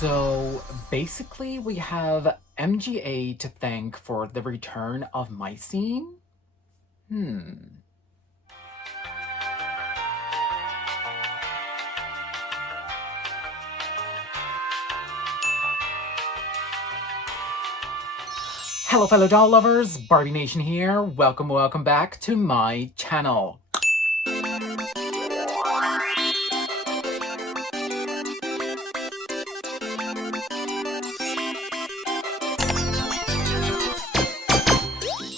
So basically, we have MGA to thank for the return of MyScene. Hello, fellow doll lovers, Barbie Nation here. Welcome back to my channel.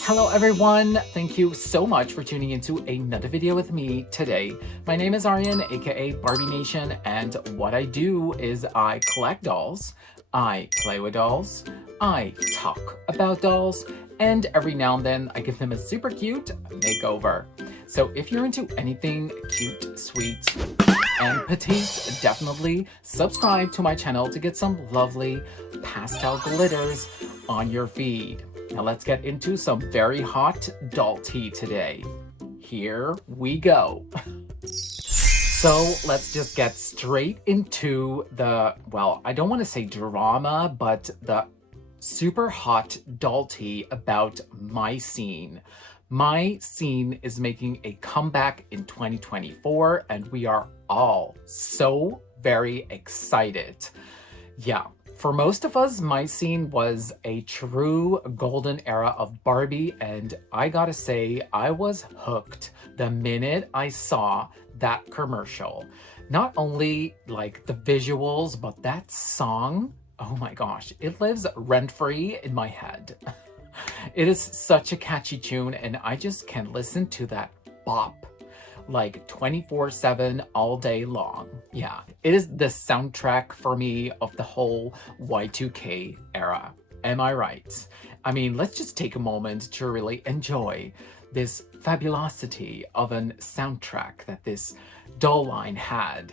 Hello everyone, thank you so much for tuning into another video with me today. My name is Aryan, aka Barbie Nation, and what I do is I collect dolls, I play with dolls, I talk about dolls, and every now and then I give them a super cute makeover. So if you're into anything cute, sweet, and petite, definitely subscribe to my channel to get some lovely pastel glitters on your feed. Now let's get into some very hot doll tea today. Here we go. So let's just get straight into the, well, I don't want to say drama, but the super hot doll tea about MyScene. MyScene is making a comeback in 2024, and we are all so very excited. Yeah. For most of us, MyScene was a true golden era of Barbie, and I gotta say, I was hooked the minute I saw that commercial. Not only like the visuals, but that song, oh my gosh, it lives rent-free in my head. It is such a catchy tune, and I just can listen to that bop like 24/7 all day long. Yeah, it is the soundtrack for me of the whole Y2K era. Am I right? I mean, let's just take a moment to really enjoy this fabulosity of a soundtrack that this doll line had.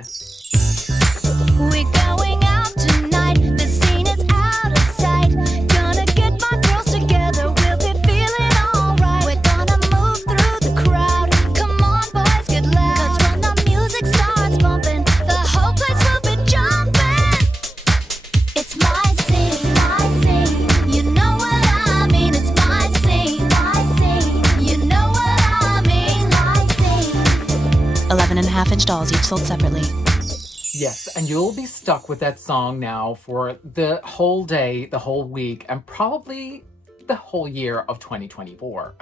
We're going out tonight, the scene is out of sight. Gonna get my girls together, we'll be feeling alright. We're gonna move through the crowd, come on boys, get loud. 'Cause when the music starts bumping, the whole place will be jumping. It's my scene, you know what I mean. It's my scene, you know what I mean. My scene. 11.5-inch dolls, each sold separately. Yes, and you'll be stuck with that song now for the whole day, the whole week, and probably the whole year of 2024.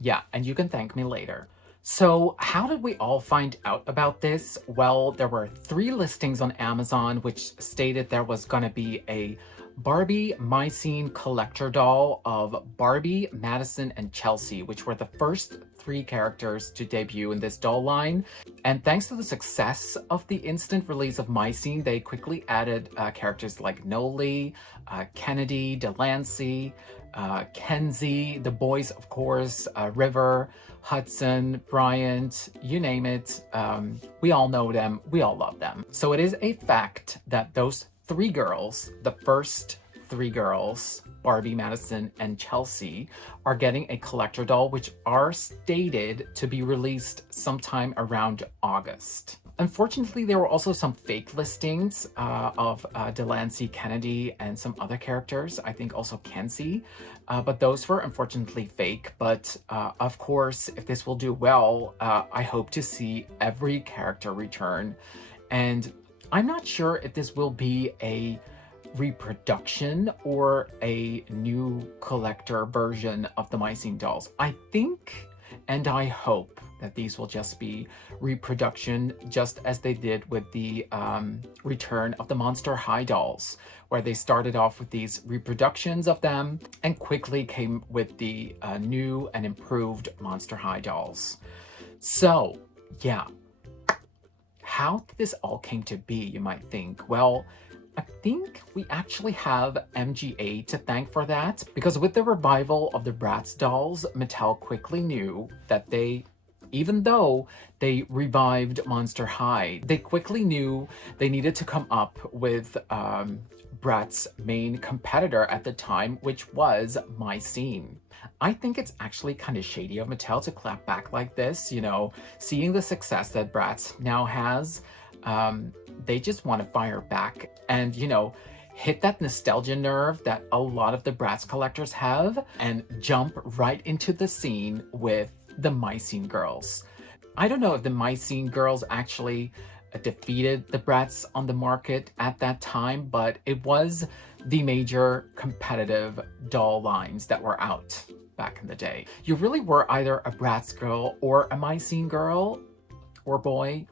Yeah, and you can thank me later. So how did we all find out about this? Well, there were 3 listings on Amazon which stated there was going to be a Barbie MyScene collector doll of Barbie, Madison, and Chelsea, which were the first 3 characters to debut in this doll line. And thanks to the success of the instant release of MyScene, they quickly added characters like Noli, Kennedy, Delancey, Kenzie, the boys, of course, River, Hudson, Bryant, you name it. We all know them. We all love them. So it is a fact that those 3 girls, the first 3 girls, Barbie, Madison, and Chelsea, are getting a collector doll, which are stated to be released sometime around August. Unfortunately, there were also some fake listings of Delancey, Kennedy, and some other characters. I think also Kenzie, but those were unfortunately fake. But of course, if this will do well, I hope to see every character return. And I'm not sure if this will be a reproduction or a new collector version of the MyScene dolls. I think and I hope that these will just be reproduction, just as they did with the return of the Monster High dolls, where they started off with these reproductions of them and quickly came with the new and improved Monster High dolls. So yeah, how did this all came to be, you might think? Well, I think we actually have MGA to thank for that, because with the revival of the Bratz dolls, Mattel quickly knew that even though they revived Monster High, they quickly knew they needed to come up with Bratz's main competitor at the time, which was MyScene. I think it's actually kind of shady of Mattel to clap back like this, you know, seeing the success that Bratz now has. They just want to fire back and, you know, hit that nostalgia nerve that a lot of the Bratz collectors have and jump right into the scene with the MyScene girls. I don't know if the MyScene girls actually defeated the Bratz on the market at that time, but it was the major competitive doll lines that were out back in the day. You really were either a Bratz girl or a MyScene girl or boy,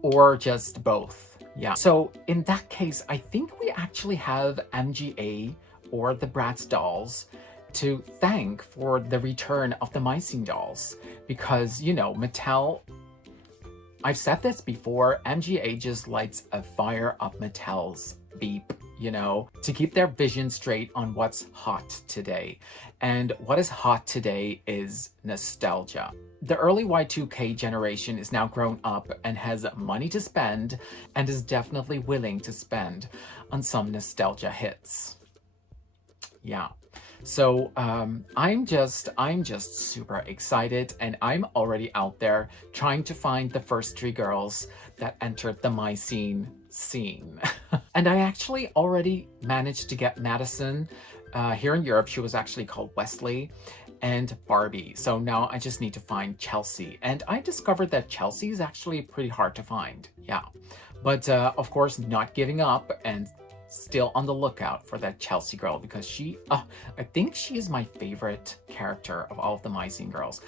or just both. Yeah. So in that case, I think we actually have MGA or the Bratz dolls to thank for the return of the MyScene dolls, because, you know, Mattel, I've said this before, MGA just lights a fire up Mattel's beep, you know, to keep their vision straight on what's hot today. And what is hot today is nostalgia. The early Y2K generation is now grown up and has money to spend and is definitely willing to spend on some nostalgia hits. Yeah. So I'm just super excited, and I'm already out there trying to find the first 3 girls that entered the MyScene scene. And I actually already managed to get Madison. Here in Europe, she was actually called Wesley, and Barbie. So now I just need to find Chelsea. And I discovered that Chelsea is actually pretty hard to find. Yeah. But of course, not giving up and still on the lookout for that Chelsea girl, because she, I think she is my favorite character of all of the MyScene girls.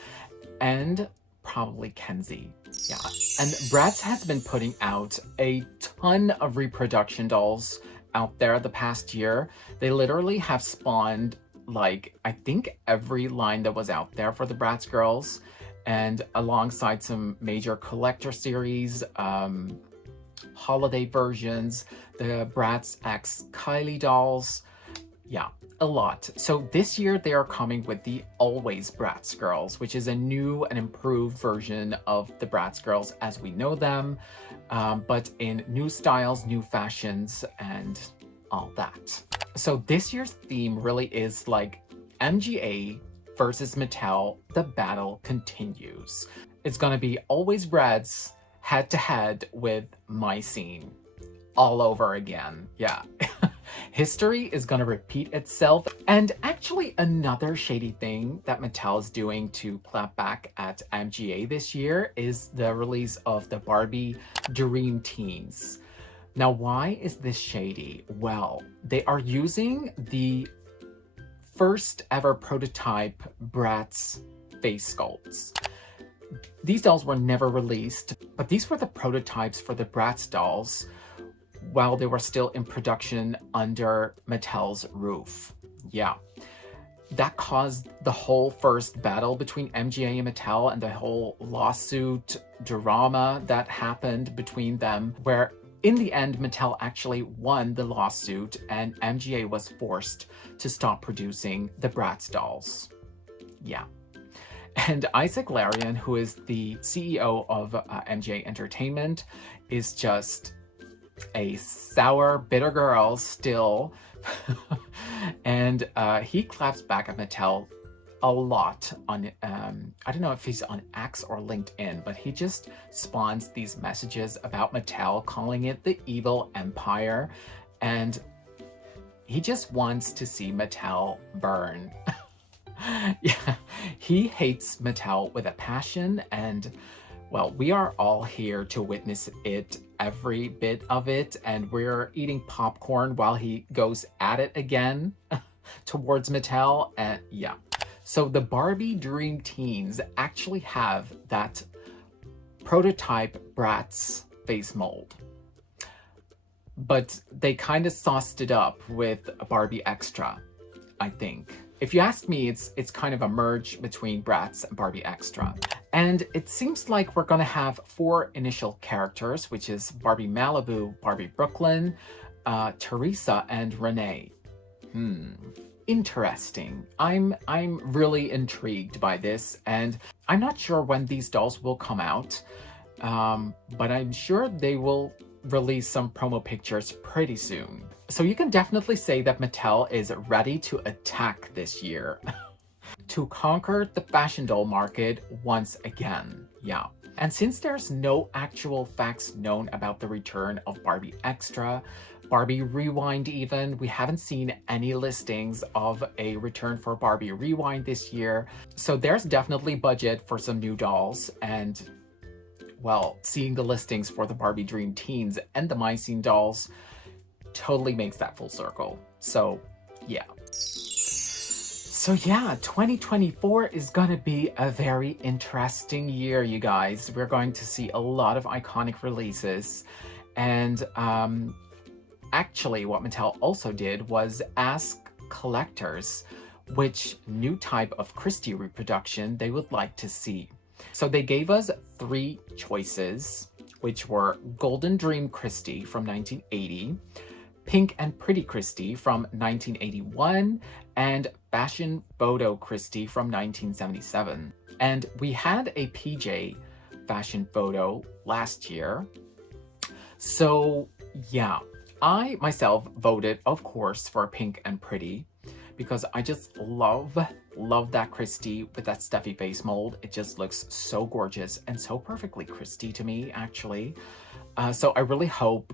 And probably Kenzie. Yeah. And Bratz has been putting out a ton of reproduction dolls out there the past year. They literally have spawned, like, I think every line that was out there for the Bratz girls, and alongside some major collector series, holiday versions, the Bratz X Kylie dolls. Yeah, a lot. So this year they are coming with the Always Bratz girls, which is a new and improved version of the Bratz girls as we know them, but in new styles, new fashions, and all that. So this year's theme really is like MGA versus Mattel. The battle continues. It's gonna be Always Bratz head to head with MyScene all over again. Yeah. History is gonna repeat itself. And actually another shady thing that Mattel is doing to clap back at MGA this year is the release of the Barbie Dream Teens. Now, why is this shady? Well, they are using the first ever prototype Bratz face sculpts. These dolls were never released, but these were the prototypes for the Bratz dolls while they were still in production under Mattel's roof. Yeah. That caused the whole first battle between MGA and Mattel and the whole lawsuit drama that happened between them, where in the end, Mattel actually won the lawsuit and MGA was forced to stop producing the Bratz dolls. Yeah. And Isaac Larian, who is the CEO of MGA Entertainment, is just a sour, bitter girl still. And he claps back at Mattel a lot on, I don't know if he's on X or LinkedIn, but he just spawns these messages about Mattel, calling it the evil empire. And he just wants to see Mattel burn. Yeah, he hates Mattel with a passion, and well, we are all here to witness it, every bit of it, and we're eating popcorn while he goes at it again towards Mattel. And yeah, so the Barbie Dream Teens actually have that prototype Bratz face mold, but they kind of sauced it up with a Barbie Extra, I think. If you ask me, it's kind of a merge between Bratz and Barbie Extra. And it seems like we're gonna have 4 initial characters, which is Barbie Malibu, Barbie Brooklyn, Teresa, and Renee. Interesting. I'm really intrigued by this, and I'm not sure when these dolls will come out, but I'm sure they will release some promo pictures pretty soon. So you can definitely say that Mattel is ready to attack this year to conquer the fashion doll market once again. Yeah. And since there's no actual facts known about the return of Barbie Extra, Barbie Rewind even, we haven't seen any listings of a return for Barbie Rewind this year. So there's definitely budget for some new dolls, and well, seeing the listings for the Barbie Dream Teens and the MyScene dolls totally makes that full circle. So yeah. So yeah, 2024 is gonna be a very interesting year, you guys. We're going to see a lot of iconic releases. And actually what Mattel also did was ask collectors which new type of Christie reproduction they would like to see. So they gave us 3 choices, which were Golden Dream Christie from 1980, Pink and Pretty Christie from 1981, and Fashion Photo Christie from 1977. And we had a PJ Fashion Photo last year. So yeah, I myself voted, of course, for Pink and Pretty because I just love that Christie with that stuffy face mold. It just looks so gorgeous and so perfectly Christie to me, actually. So I really hope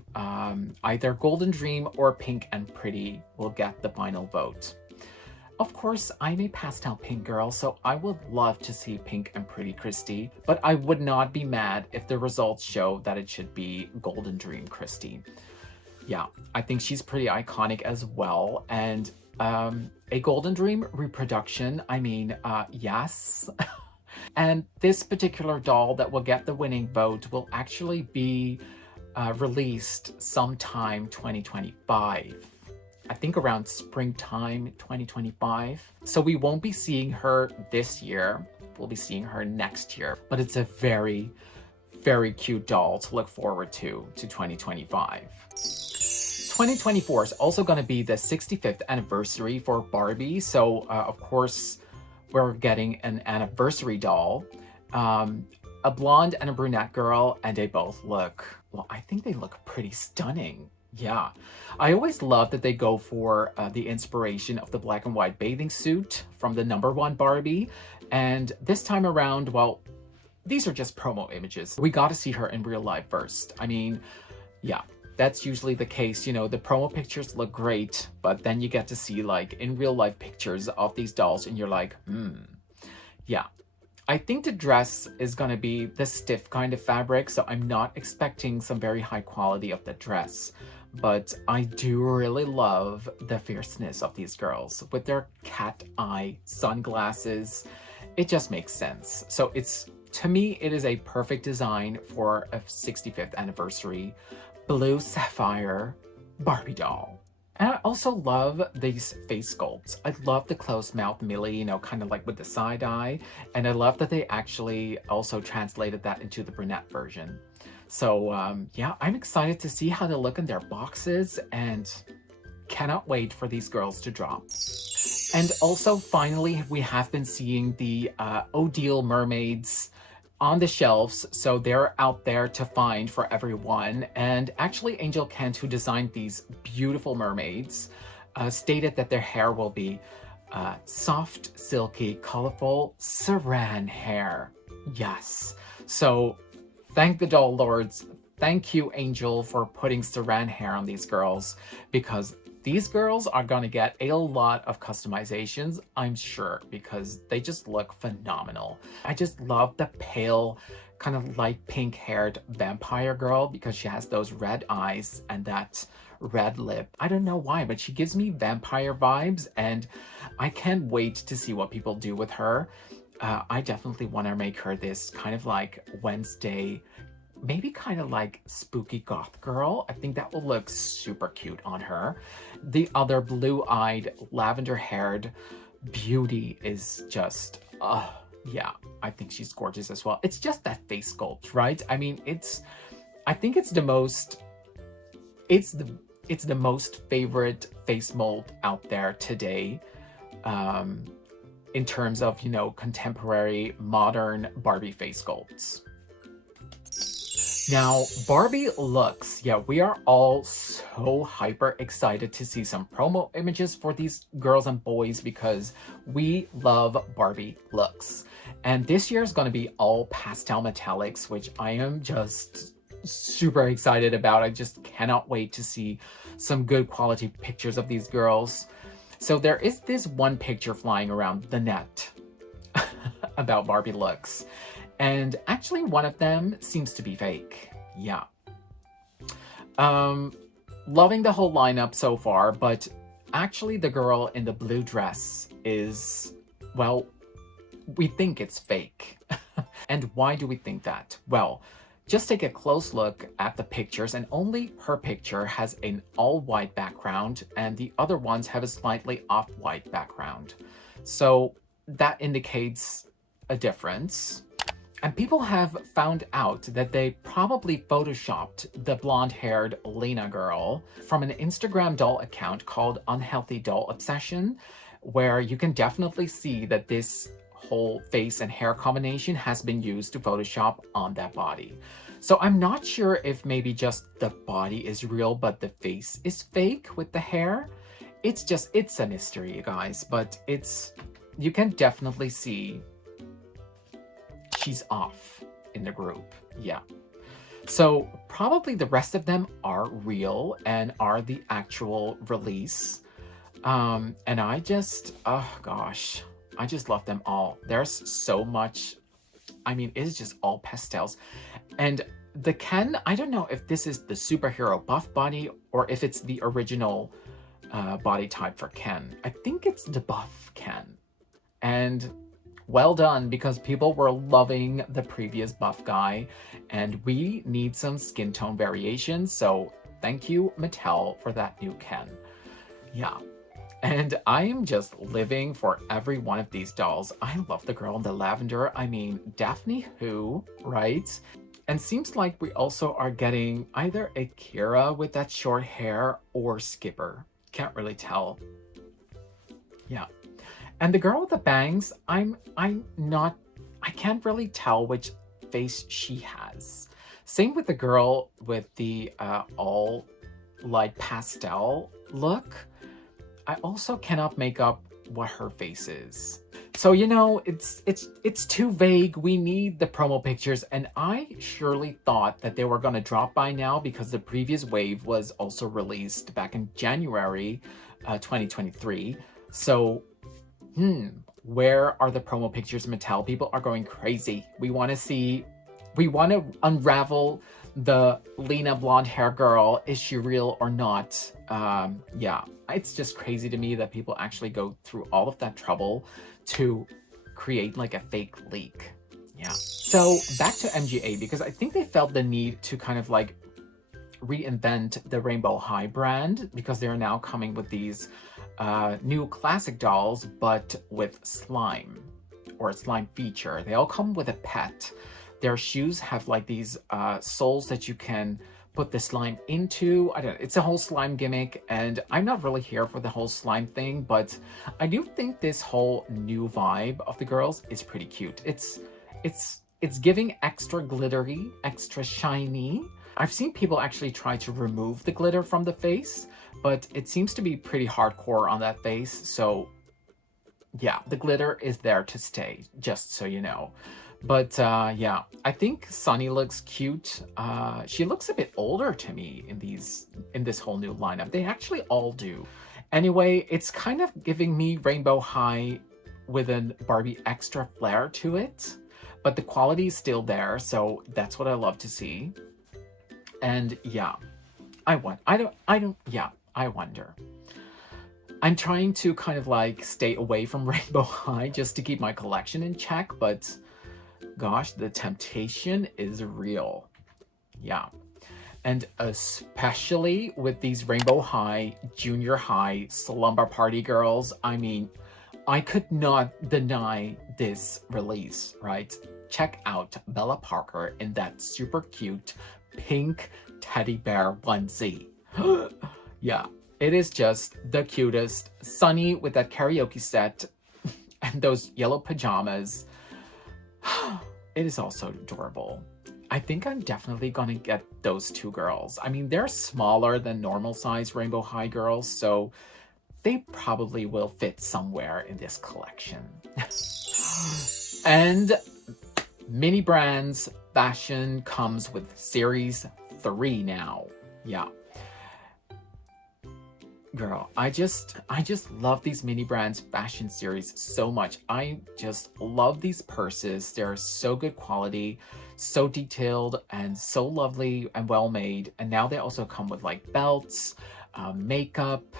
either Golden Dream or Pink and Pretty will get the final vote. Of course, I'm a pastel pink girl, so I would love to see Pink and Pretty Christie, but I would not be mad if the results show that it should be Golden Dream Christie. Yeah, I think she's pretty iconic as well, and a Golden Dream reproduction, I mean, yes. And this particular doll that will get the winning vote will actually be released sometime 2025. I think around springtime 2025. So we won't be seeing her this year. We'll be seeing her next year. But it's a very, very cute doll to look forward to 2025. 2024 is also going to be the 65th anniversary for Barbie. So, of course, we're getting an anniversary doll. A blonde and a brunette girl, and they both look, well, I think they look pretty stunning. Yeah, I always love that they go for the inspiration of the black and white bathing suit from the #1 Barbie. And this time around, well, these are just promo images. We got to see her in real life first. I mean, yeah, that's usually the case. You know, the promo pictures look great, but then you get to see like in real life pictures of these dolls and you're like, yeah. I think the dress is going to be the stiff kind of fabric, so I'm not expecting some very high quality of the dress. But I do really love the fierceness of these girls with their cat eye sunglasses. It just makes sense. So to me, it is a perfect design for a 65th anniversary blue sapphire Barbie doll. And I also love these face sculpts. I love the closed mouth Millie, you know, kind of like with the side eye. And I love that they actually also translated that into the brunette version. So yeah, I'm excited to see how they look in their boxes and cannot wait for these girls to drop. And also, finally, we have been seeing the Odile Mermaids on the shelves, so they're out there to find for everyone. And actually, Angel Kent, who designed these beautiful mermaids, stated that their hair will be soft, silky, colorful saran hair. Yes. So thank the doll lords. Thank you, Angel, for putting saran hair on these girls, because these girls are going to get a lot of customizations, I'm sure, because they just look phenomenal. I just love the pale, kind of light pink-haired vampire girl because she has those red eyes and that red lip. I don't know why, but she gives me vampire vibes, and I can't wait to see what people do with her. I definitely want to make her this kind of like Wednesday, maybe kind of like spooky goth girl. I think that will look super cute on her. The other blue-eyed, lavender-haired beauty is just, yeah, I think she's gorgeous as well. It's just that face sculpt, right? I mean, I think it's the most favorite face mold out there today. In terms of, you know, contemporary, modern Barbie face sculpts. Now, Barbie looks. Yeah, we are all so hyper excited to see some promo images for these girls and boys because we love Barbie looks. And this year is going to be all pastel metallics, which I am just super excited about. I just cannot wait to see some good quality pictures of these girls. So there is this one picture flying around the net about Barbie looks. And actually one of them seems to be fake. Yeah. Loving the whole lineup so far, but actually the girl in the blue dress is, well, we think it's fake. And why do we think that? Well, just take a close look at the pictures, and only her picture has an all-white background and the other ones have a slightly off-white background. So that indicates a difference. And people have found out that they probably photoshopped the blonde-haired Lena girl from an Instagram doll account called Unhealthy Doll Obsession, where you can definitely see that this whole face and hair combination has been used to Photoshop on that body. So I'm not sure if maybe just the body is real, but the face is fake with the hair. It's a mystery, you guys, but you can definitely see she's off in the group. Yeah. So probably the rest of them are real and are the actual release. And I just, oh gosh, I just love them all. There's so much. I mean, it's just all pastels. And the Ken, I don't know if this is the superhero buff body or if it's the original body type for Ken. I think it's the buff Ken. And well done, because people were loving the previous buff guy and we need some skin tone variation. So thank you, Mattel, for that new Ken. Yeah. And I am just living for every one of these dolls. I love the girl in the lavender. I mean, Daphne who, right? And seems like we also are getting either a Kira with that short hair or Skipper. Can't really tell. Yeah. And the girl with the bangs, I can't really tell which face she has. Same with the girl with the all light pastel look. I also cannot make up what her face is. So, you know, it's too vague. We need the promo pictures, and I surely thought that they were going to drop by now because the previous wave was also released back in January 2023. So, where are the promo pictures, Mattel? People are going crazy. We want to unravel the Lena blonde hair girl. Is she real or not? Yeah, it's just crazy to me that people actually go through all of that trouble to create like a fake leak. Yeah. So back to MGA, because I think they felt the need to kind of like reinvent the Rainbow High brand, because they are now coming with these new classic dolls, but with slime or a slime feature. They all come with a pet. Their shoes have like these soles that you can put the slime into. I don't know, it's a whole slime gimmick, and I'm not really here for the whole slime thing, but I do think this whole new vibe of the girls is pretty cute. It's giving extra glittery, extra shiny. I've seen people actually try to remove the glitter from the face, but it seems to be pretty hardcore on that face. So yeah, the glitter is there to stay, just so you know. But yeah, I think Sunny looks cute. She looks a bit older to me in this whole new lineup. They actually all do. Anyway, it's kind of giving me Rainbow High with a Barbie extra flair to it, but the quality is still there, so that's what I love to see. And yeah, I wonder. I'm trying to kind of like stay away from Rainbow High just to keep my collection in check, but gosh, the temptation is real. Yeah. And especially with these Rainbow High, Junior High, Slumber Party girls, I mean, I could not deny this release, right? Check out Bella Parker in that super cute pink teddy bear onesie. Yeah, it is just the cutest. Sunny with that karaoke set and those yellow pajamas. It is also adorable. I I think I'm definitely gonna get those two girls. I mean, they're smaller than normal size Rainbow High girls, so they probably will fit somewhere in this collection. And Mini Brands fashion comes with series 3 now. Yeah. Girl, I just love these Mini Brands fashion series so much. I just love these purses. They're so good quality, so detailed, and so lovely and well made. And now they also come with like belts, makeup,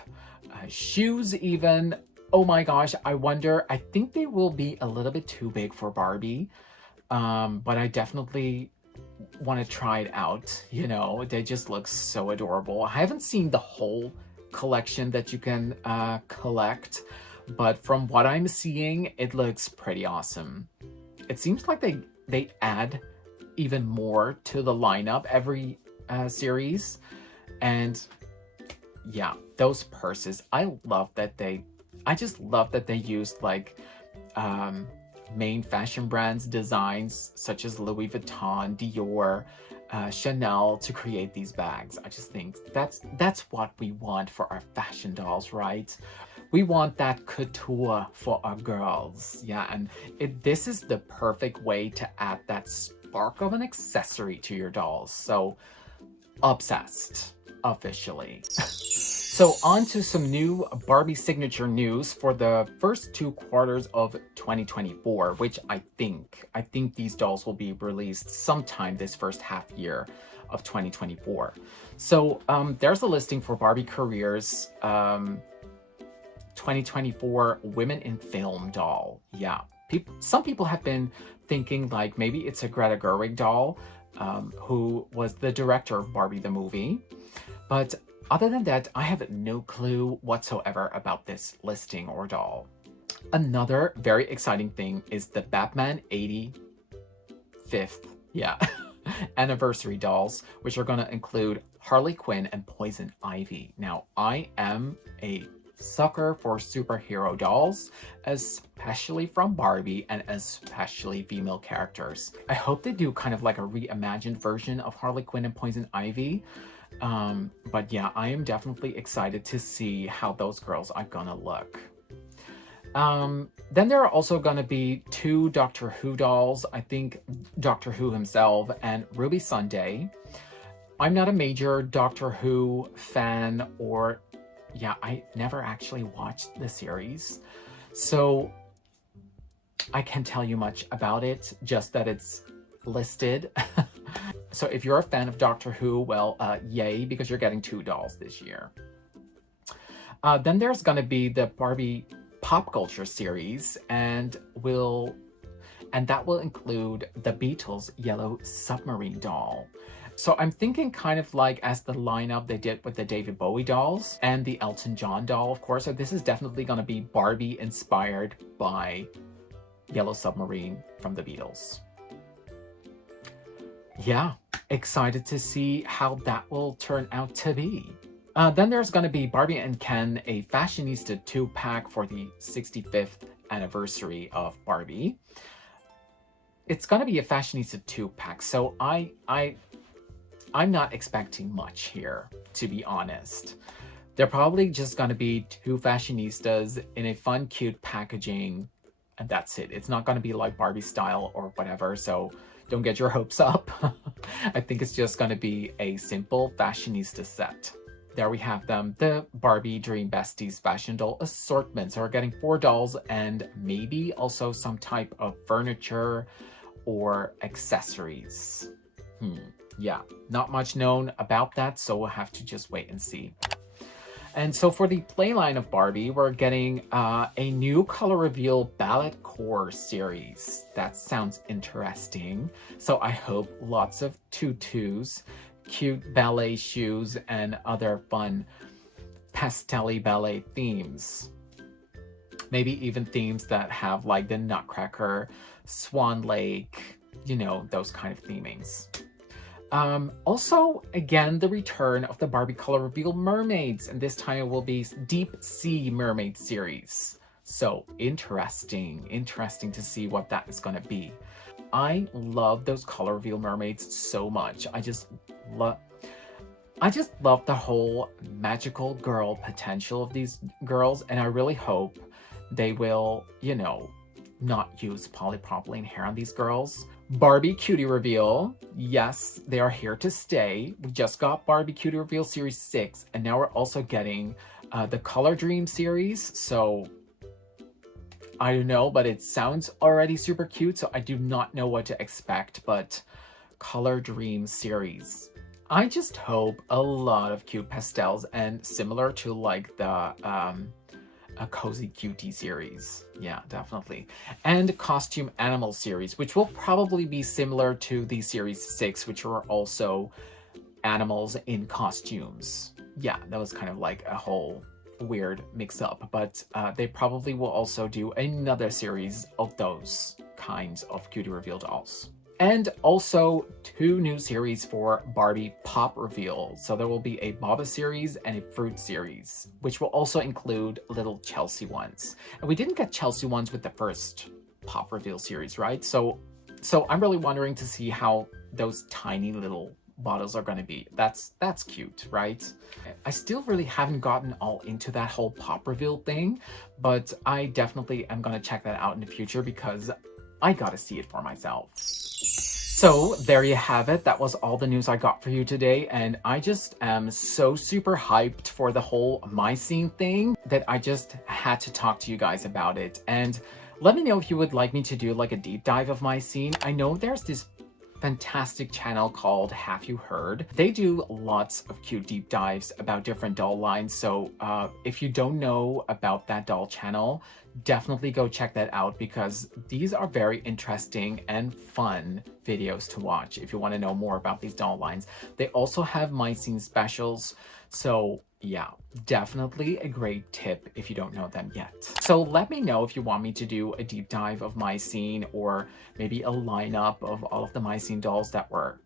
shoes even. Oh my gosh, I think they will be a little bit too big for Barbie. But I definitely want to try it out. You know, they just look so adorable. I haven't seen the whole collection that you can collect, but from what I'm seeing, it looks pretty awesome. It seems like they add even more to the lineup every series. And yeah, those purses, I just love that they used like main fashion brands designs such as Louis Vuitton, Dior, Chanel to create these bags. I just think that's what we want for our fashion dolls, right? We want that couture for our girls. Yeah, and this is the perfect way to add that spark of an accessory to your dolls. So obsessed, officially. So on to some new Barbie signature news for the first 2 quarters of 2024, which I think these dolls will be released sometime this first half year of 2024. So there's a listing for Barbie Careers 2024 Women in Film doll. Yeah, some people have been thinking like maybe it's a Greta Gerwig doll, who was the director of Barbie the movie. But other than that, I have no clue whatsoever about this listing or doll. Another very exciting thing is the Batman 85th, anniversary dolls, which are going to include Harley Quinn and Poison Ivy. Now, I am a sucker for superhero dolls, especially from Barbie and especially female characters. I hope they do kind of like a reimagined version of Harley Quinn and Poison Ivy. But yeah, I am definitely excited to see how those girls are gonna look. Then there are also gonna be 2 Doctor Who dolls. I think Doctor Who himself and Ruby Sunday. I'm not a major Doctor Who fan, or I never actually watched the series, so I can't tell you much about it, just that it's listed. So if you're a fan of Doctor Who, well, yay, because you're getting 2 dolls this year. Then there's going to be the Barbie Pop Culture series, and that will include the Beatles' Yellow Submarine doll. So I'm thinking kind of like as the lineup they did with the David Bowie dolls and the Elton John doll, of course. So this is definitely going to be Barbie inspired by Yellow Submarine from the Beatles. Yeah, excited to see how that will turn out to be. Then there's going to be Barbie and Ken, a Fashionista 2-pack for the 65th anniversary of Barbie. It's going to be a Fashionista 2-pack, so I'm not expecting much here, to be honest. They're probably just going to be 2 Fashionistas in a fun, cute packaging, and that's it. It's not going to be like Barbie style or whatever, so don't get your hopes up. I think it's just going to be a simple Fashionista set. There we have them, the Barbie Dream Besties fashion doll assortment. So we're getting 4 dolls and maybe also some type of furniture or accessories. Yeah, not much known about that, so we'll have to just wait and see. And so for the play line of Barbie, we're getting a new color reveal ballad core series. That sounds interesting. So I hope lots of tutus, cute ballet shoes, and other fun pastel-y ballet themes. Maybe even themes that have like the Nutcracker, Swan Lake, you know, those kind of themings. Also, again, the return of the Barbie color reveal mermaids, and this time it will be Deep Sea Mermaid series. So interesting to see what that is going to be. I love those color reveal mermaids so much. I just love the whole magical girl potential of these girls, and I really hope they will, you know, not use polypropylene hair on these girls. Barbie Cutie Reveal. Yes, they are here to stay. We just got Barbie Cutie Reveal Series 6, and now we're also getting the Color Dream series. So, I don't know, but it sounds already super cute, so I do not know what to expect, but Color Dream series. I just hope a lot of cute pastels, and similar to like the a Cozy Cutie series. Yeah, definitely. And Costume Animal series, which will probably be similar to the Series 6, which are also animals in costumes. Yeah, that was kind of like a whole weird mix-up, but they probably will also do another series of those kinds of Cutie Reveal dolls. And also 2 new series for Barbie Pop Reveal. So there will be a Baba series and a Fruit series, which will also include little Chelsea ones. And we didn't get Chelsea ones with the first Pop Reveal series, right? So I'm really wondering to see how those tiny little bottles are going to be. That's cute, right? I still really haven't gotten all into that whole Pop Reveal thing, but I definitely am going to check that out in the future because I gotta see it for myself. So there you have it. That was all the news I got for you today. And I just am so super hyped for the whole MyScene thing that I just had to talk to you guys about it. And let me know if you would like me to do like a deep dive of MyScene. I know there's this fantastic channel called Have You Heard? They do lots of cute deep dives about different doll lines. So if you don't know about that doll channel, definitely go check that out because these are very interesting and fun videos to watch if you want to know more about these doll lines. They also have MyScene specials. So yeah, definitely a great tip if you don't know them yet. So let me know if you want me to do a deep dive of MyScene or maybe a lineup of all of the MyScene dolls that were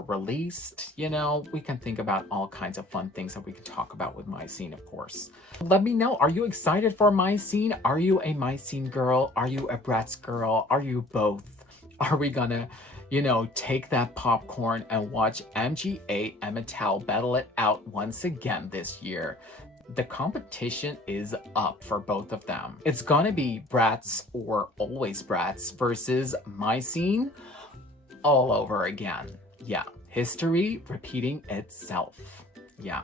released. You know, we can think about all kinds of fun things that we could talk about with MyScene, of course. Let me know, are you excited for MyScene? Are you a MyScene girl? Are you a Bratz girl? Are you both? Are we gonna, you know, take that popcorn and watch MGA and Mattel battle it out once again this year? The competition is up for both of them. It's gonna be Bratz or Always Bratz versus MyScene all over again. Yeah, history repeating itself. Yeah,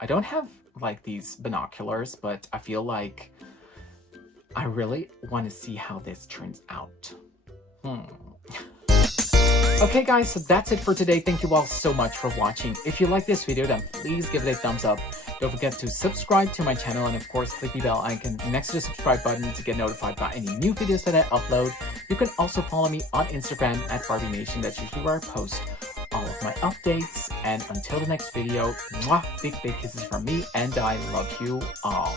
I don't have like these binoculars, but I feel like I really want to see how this turns out. Okay guys, so that's it for today. Thank you all so much for watching. If you like this video, then please give it a thumbs up. Don't forget to subscribe to my channel and of course click the bell icon next to the subscribe button to get notified by any new videos that I upload. You can also follow me on Instagram at Barbie Nation. That's usually where I post all of my updates. And until the next video, mwah, big kisses from me and I love you all.